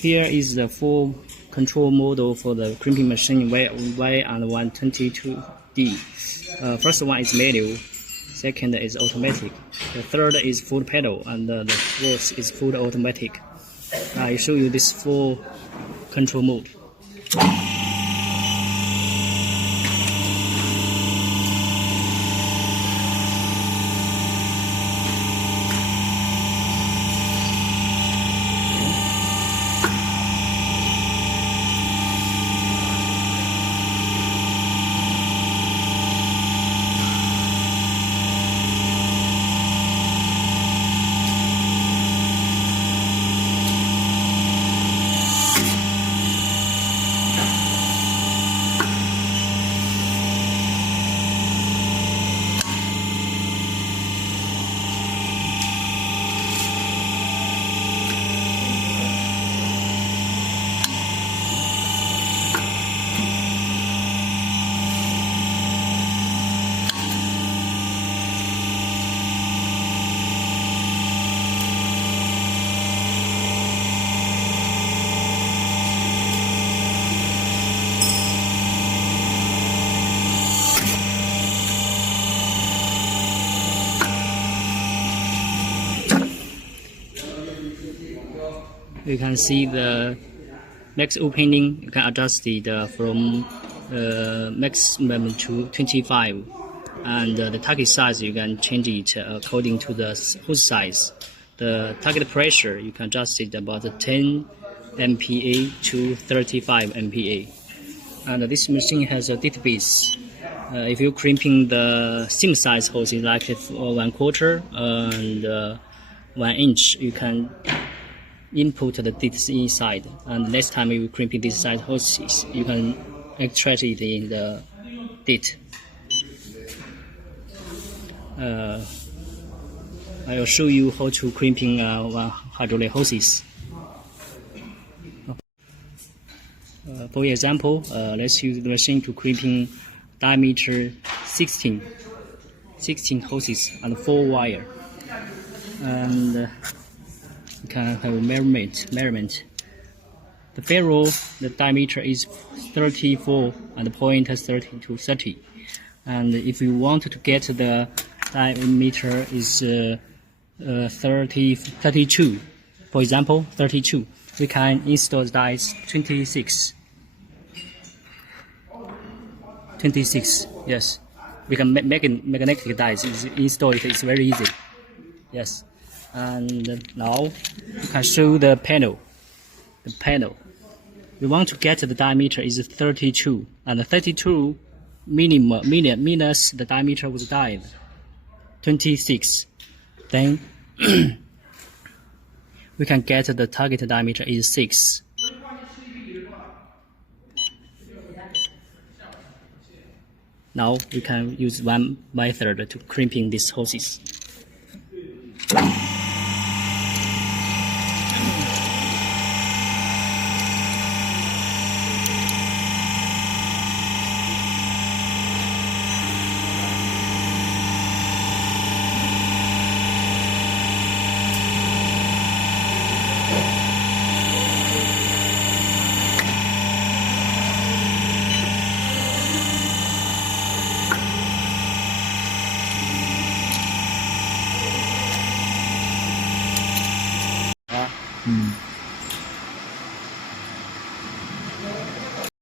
Here is the full control model for the crimping machine Y120D. First one is manual, second is automatic, the third is foot pedal, and the fourth is full automatic. I show you this full control mode. You can see the max opening. You can adjust it from maximum to 25, and the target size you can change it according to the hose size. The target pressure you can adjust it about 10 MPa to 35 MPa. And this machine has a database. If you're crimping the same size hose, like 1/4 and 1 inch, you can input the dits inside, and next time you crimping this size hoses, you can extract it in the dit. I will show you how to crimping hydraulic hoses. For example, let's use the machine to crimping diameter 16 hoses and 4 wire, and you can have a measurement. The ferrule, the diameter is 34 and the point is 30 to 30. And if you want to get the diameter is 32, for example, 32, we can install the dies 26. Yes. We can make magnetic dies. Install it. It's very easy. Yes. And now you can show the panel. We want to get the diameter is 32, and the 32 minus the diameter of the die, 26. Then we can get the target diameter is 6. Now we can use one method to crimping these hoses.